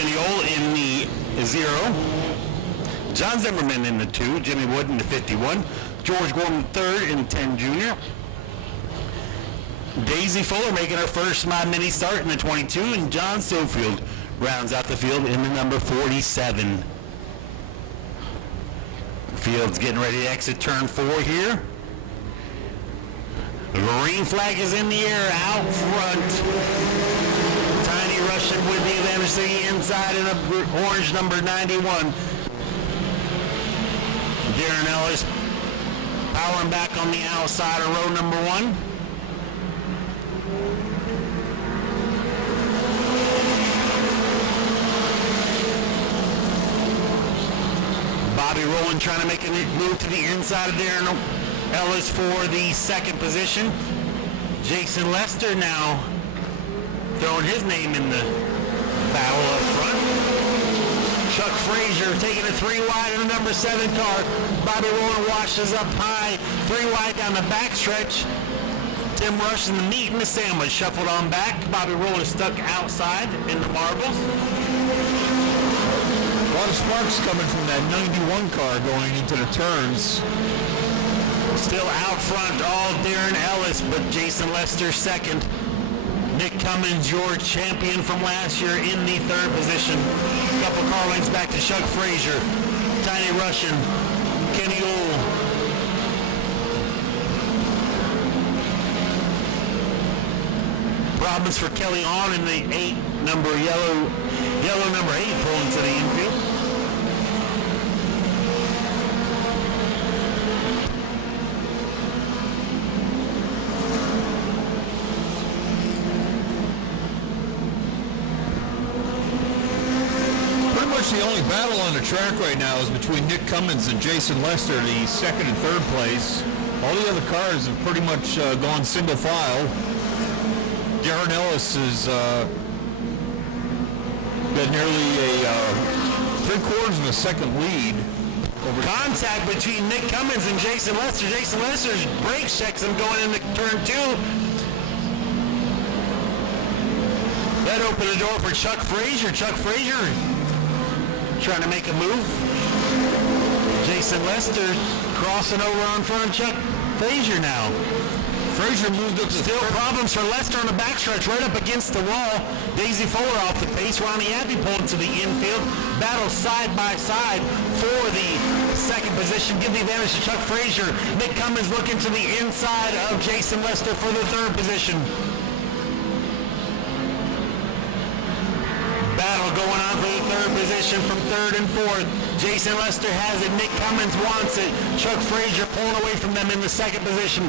Kenny Ole in the 0. John Zimmerman in the 2. Jimmy Wood in the 51. George Gorman third in 10 junior. Daisy Fuller making her first Mod Mini start in the 22, and John Sofield rounds out the field in the number 47. Field's getting ready to exit turn 4 here. The green flag is in the air out front. Tiny Russian with the advantage to the inside in the orange number 91. Darren Ellis powering back on the outside of row number 1. Bobby Rowland trying to make a move to the inside of Darren Ellis for the second position. Jason Lester now throwing his name in the battle up front. Chuck Frazier taking it 3 wide in the number 7 car. Bobby Rowland washes up high, 3 wide down the backstretch. Tim Rush in the meat and the sandwich shuffled on back. Bobby Rowland stuck outside in the marbles. A lot of sparks coming from that 91 car going into the turns. Still out front, all Darren Ellis, but Jason Lester second. Nick Cummins, your champion from last year, in the 3rd position. Couple car lengths back to Chuck Frazier, Tiny Russian, Kenny Ole. Problems for Kelly on in the 8 number yellow number 8 pulling to the infield. The only battle on the track right now is between Nick Cummins and Jason Lester, the 2nd and 3rd place. All the other cars have pretty much gone single file. Darren Ellis has got nearly a 3/4 of a second lead. Contact between Nick Cummins and Jason Lester. Jason Lester's brake checks him going into turn 2. That opened the door for Chuck Frazier. Chuck Frazier trying to make a move. Jason Lester crossing over on front of Chuck Frazier now. Frazier moved up. Still problems for Lester on the backstretch, right up against the wall. Daisy Fuller off the pace. Ronnie Abbey pulling to the infield. Battle side by side for the 2nd position. Give the advantage to Chuck Frazier. Nick Cummins looking to the inside of Jason Lester for the 3rd position. Battle going on for the 3rd position from 3rd and 4th. Jason Lester has it. Nick Cummins wants it. Chuck Frazier pulling away from them in the 2nd position.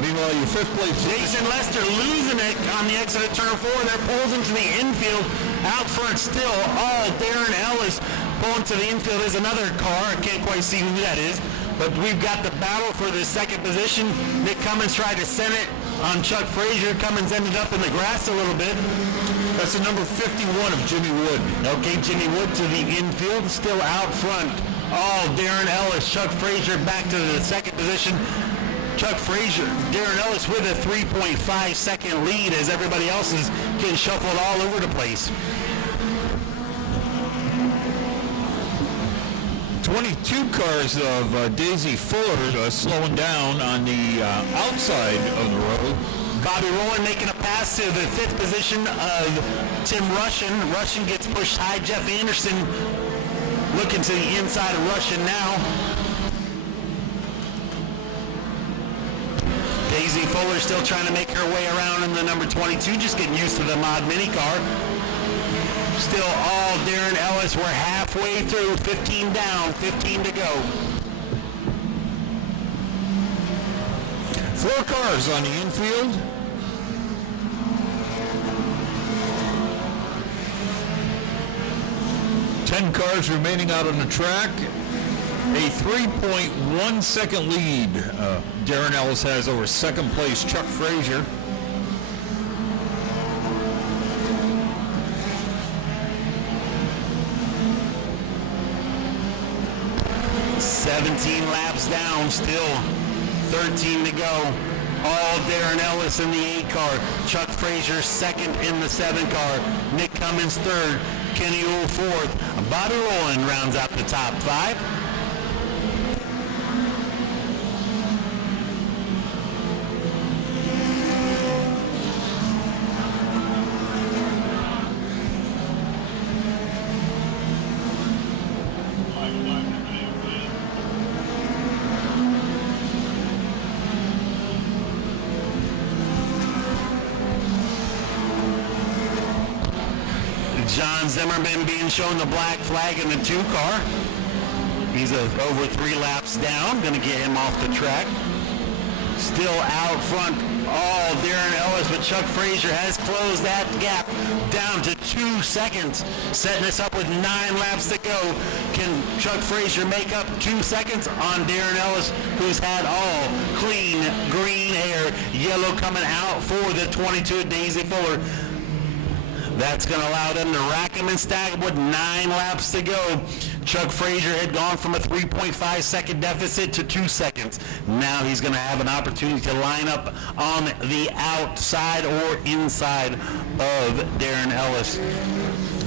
Meanwhile, your 5th place. Jason Lester losing it on the exit of turn 4. They're pulled into the infield. Out front still, all Darren Ellis pulling to the infield is another car. I can't quite see who that is. But we've got the battle for the 2nd position. Nick Cummins tried to send it on Chuck Frazier. Cummins ended up in the grass a little bit. That's the number 51 of Jimmy Wood. Okay, Jimmy Wood to the infield, still out front. Oh, Darren Ellis, Chuck Frazier back to the 2nd position. Chuck Frazier, Darren Ellis with a 3.5 second lead as everybody else is getting shuffled all over the place. 22 cars of Daisy Fuller slowing down on the outside of the road. Bobby Rowland making a pass to the 5th position of Tim Russian. Russian gets pushed high. Jeff Anderson looking to the inside of Russian now. Daisy Fuller still trying to make her way around in the number 22, just getting used to the Mod Mini car. Still all Darren Ellis. We're halfway through, 15 down, 15 to go. 4 cars on the infield. Ten cars remaining out on the track. A 3.1 second lead Darren Ellis has over 2nd place Chuck Frazier. 17 laps down still. 13 to go. All Darren Ellis in the 8 car. Chuck Frazier second in the 7 car. Nick Cummins third. Kenny Uhl fourth. Bobby Rowland rounds out the top 5. John Zimmerman being shown the black flag in the 2 car. He's over 3 laps down. Going to get him off the track. Still out front, all Darren Ellis, but Chuck Frazier has closed that gap down to 2 seconds, setting us up with 9 laps to go. Can Chuck Frazier make up 2 seconds on Darren Ellis, who's had all clean green air, yellow coming out for the 22 Daisy Fuller. That's going to allow them to rack him and stack him with 9 laps to go. Chuck Frazier had gone from a 3.5 second deficit to 2 seconds. Now he's going to have an opportunity to line up on the outside or inside of Darren Ellis.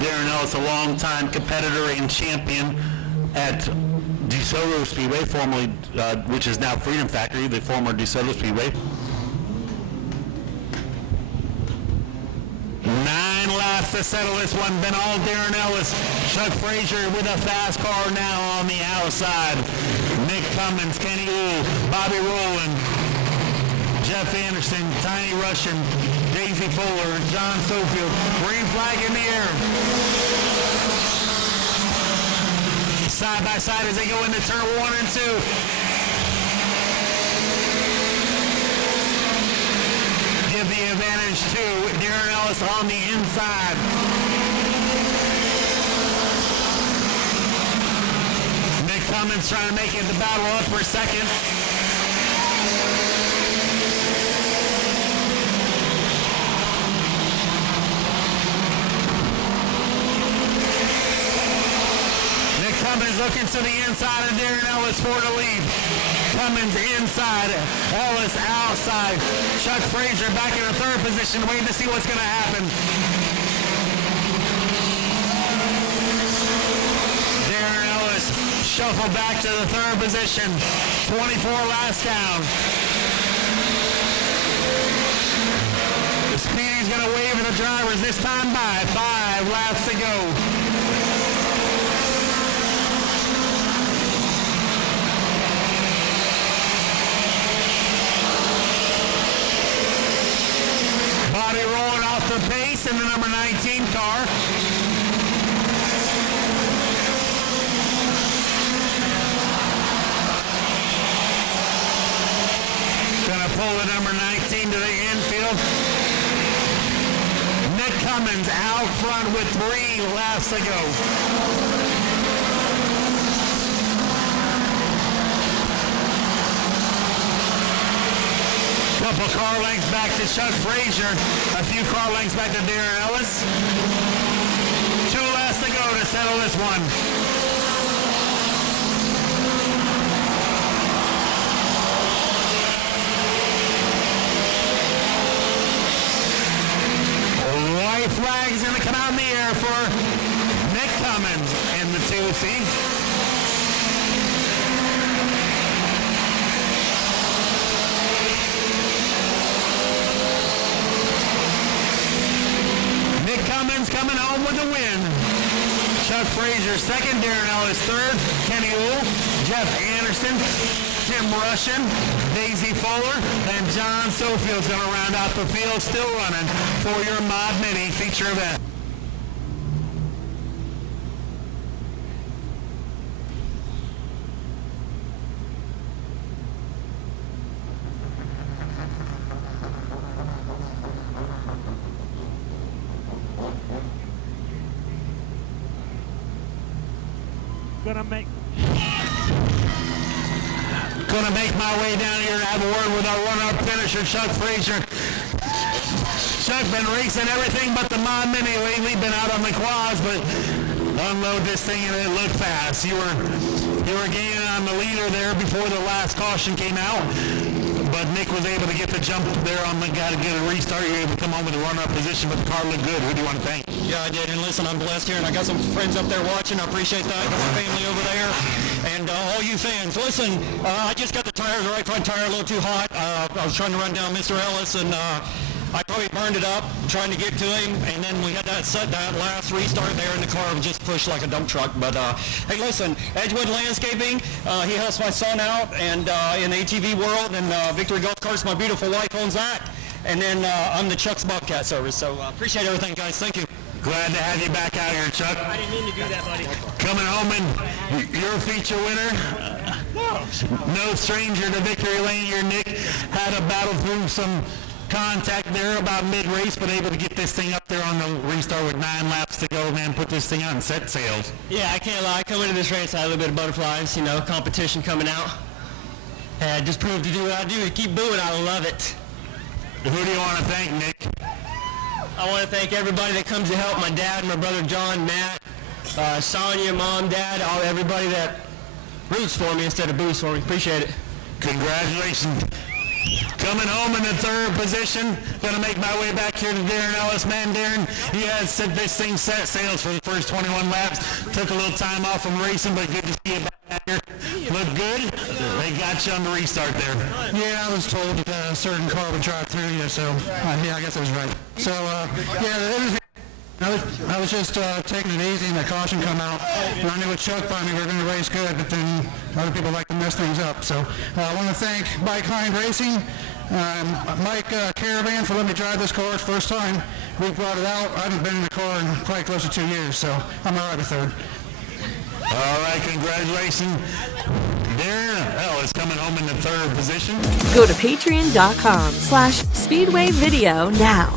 Darren Ellis, a longtime competitor and champion at DeSoto Speedway, formerly, which is now Freedom Factory, the former DeSoto Speedway. 9 laps to settle this one. Been all Darren Ellis. Chuck Frazier with a fast car now on the outside. Nick Cummins, Kenny Uhl, Bobby Rowland, Jeff Anderson, Tiny Russian, Daisy Fuller, John Sofield. Green flag in the air. Side by side as they go into turn 1 and 2. Give the advantage to Darren Ellis on the inside. Nick Cummins trying to make it the battle up for second. Nick Cummins looking to the inside of Darren Ellis for the lead. Cummins inside, Ellis outside. Chuck Frazier back in the 3rd position, waiting to see what's going to happen. Darren Ellis shuffled back to the 3rd position. 24 laps down. The Speedy's going to wave at the drivers this time by 5 laps to go. Body rolling off the pace in the number 19 car. Gonna pull the number 19 to the infield. Nick Cummins out front with 3 laps to go. Couple car lengths back to Chuck Frazier. A few car lengths back to Darren Ellis. 2 laps to go to settle this one. White flag's going to come out in the air for Nick Cummins in the 2C. Nick Cummins coming home with the win. Chuck Frazier second, Darren Ellis third, Kenny Uhl, Jeff Anderson, Tim Russian, Daisy Fuller, and John Sofield's going to round out the field, still running for your Mod Mini feature event. Gonna make my way down here and have a word with our run-up finisher, Chuck Frazier. Chuck been racing everything but the Mod Mini lately, been out on the quads, but unload this thing, and it looked fast. You were gaining on the leader there before the last caution came out, but Nick was able to get the jump there on the guy to get a restart. You were able to come home with a runner-up position, but the car looked good. Who do you want to thank? Yeah, I did. And listen, I'm blessed here, and I got some friends up there watching. I appreciate that. I got my family over there, and all you fans. Listen, I just got the tires, the right front tire, a little too hot. I was trying to run down Mr. Ellis, and I probably burned it up trying to get to him, and then we had that last restart there, and the car just pushed like a dump truck. But hey, listen, Edgewood Landscaping, he helps my son out, and in the ATV world, and Victory Golf Carts, my beautiful wife owns that, and then I'm the Chuck's Bobcat service. So appreciate everything, guys. Thank you. Glad to have you back out here, Chuck. I didn't mean to do that, buddy. Coming home, and you're a feature winner. No stranger to victory lane here. Nick had a battle through some contact there about mid-race, but able to get this thing up there on the restart with 9 laps to go, man. Put this thing out and set sails. Yeah, I can't lie. Coming into this race, I had a little bit of butterflies, you know, competition coming out. And I just proved to do what I do. Keep booing. I love it. Who do you want to thank, Nick? I want to thank everybody that comes to help. My dad, my brother John, Matt, Sonia, Mom, Dad, everybody that roots for me instead of boos for me. Appreciate it. Congratulations. Coming home in the 3rd position. Going to make my way back here to Darren Ellis. Man, Darren, he has said this thing set sails for the first 21 laps. Took a little time off from racing, but good to see you back here. Look good. They got you on the restart there. Yeah, I was told that a certain car would drive through you, so yeah, I guess I was right. So yeah, it was. I was just taking it easy, and the caution come out. And I knew with Chuck by me we were going to race good, but then other people like to mess things up. So I want to thank Bike Hind Racing, Mike Caravan for letting me drive this car. It's first time we brought it out. I haven't been in the car in probably close to 2 years, so I'm all right with 3rd. All right, congratulations. Darren Ellis coming home in the 3rd position. Go to patreon.com/Speedway Video now.